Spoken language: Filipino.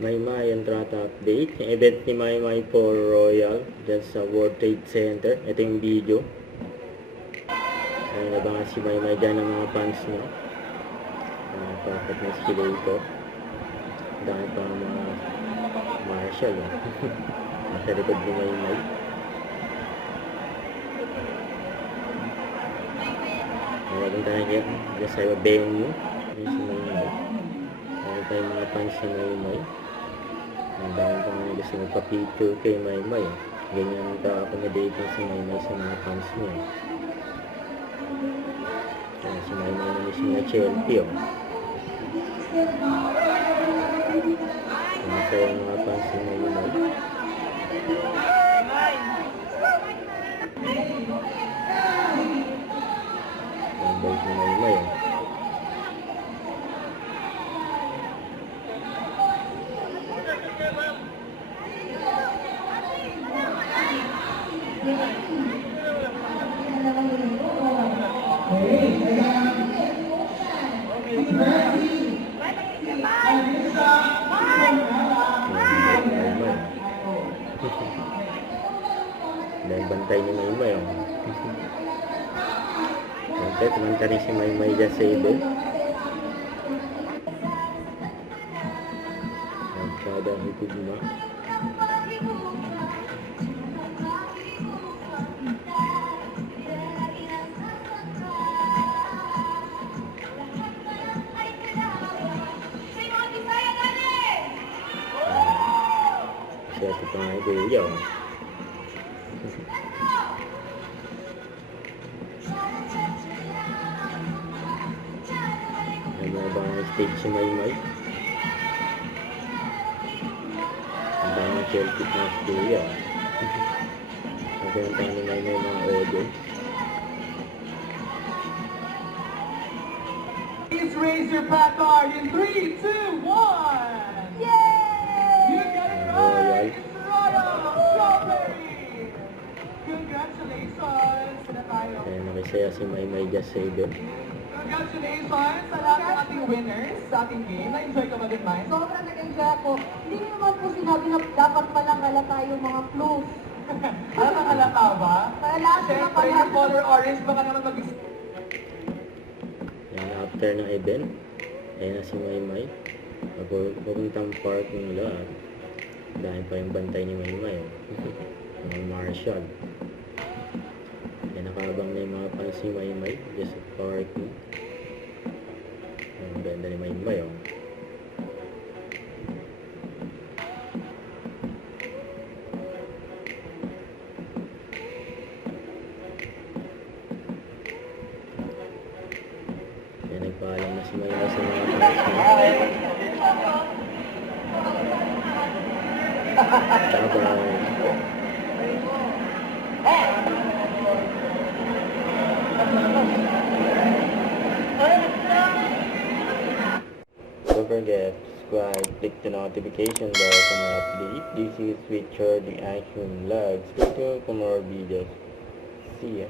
Maymay Entrata update. Yung event ni Maymay for Royal dyan sa World Trade Center. Ito yung video. Ay, nabangan si Maymay dyan ng mga fans niya. Perfect na escalator. Dahil pa mga marshal. Nasa likod ni Maymay. Nalagong tayo dyan sa venue. Ayun si Maymay. Ayun tayo mga fans ni Maymay. Ang dami pa nga gusto magpa-picture kay Maymay. Ganyan ka-accommodating si Maymay sa mga fans niya. Ayan, si Maymay na mismo na Chelsea. Masaya ang mga fans ni Maymay. Ang bait ni Maymay. Dahil bantay ni Maymay. Bantay, tumanta rin si Maymay dyan sa ibe. Masyada ang higugma. Ito pa nga iguyaw. Ay mga ba ang stage si Maymay? Ang dami ng Celtic na iguyaw. Magandang ni Maymay mga audience. Please raise your placard in 3, 2, 1! Yay! You got it right! It's Royal Strawberry! Congratulations! Na tayo. Kaya nakisaya si Maymay dyan sa ibe. Congratulations sa lahat ng ating winners sa ating game. Na-enjoy ka ba din, Mike? Sobrang nag-enjoy ako. Hindi naman po sinabi na dapat palang halata yung mga clues. Halata ba? Kaya lahat na Siyempre, yung color orange, baka naman Yan, after ng event, ayun na si Maymay. Papuntang park ng lahat. Dahil pa yung bantay ni Maymay. Mga marshal. Yan, nakabang na yung mga fans ni Maymay. Just at park. Ang ganda ni Maymay. Yan, nagpaalam na si Maymay sa mga fans niya. Bye-bye. Don't forget, subscribe, click the notification bell for more updates. This is Richard the Action Vlog. Stay tuned for more videos. See ya.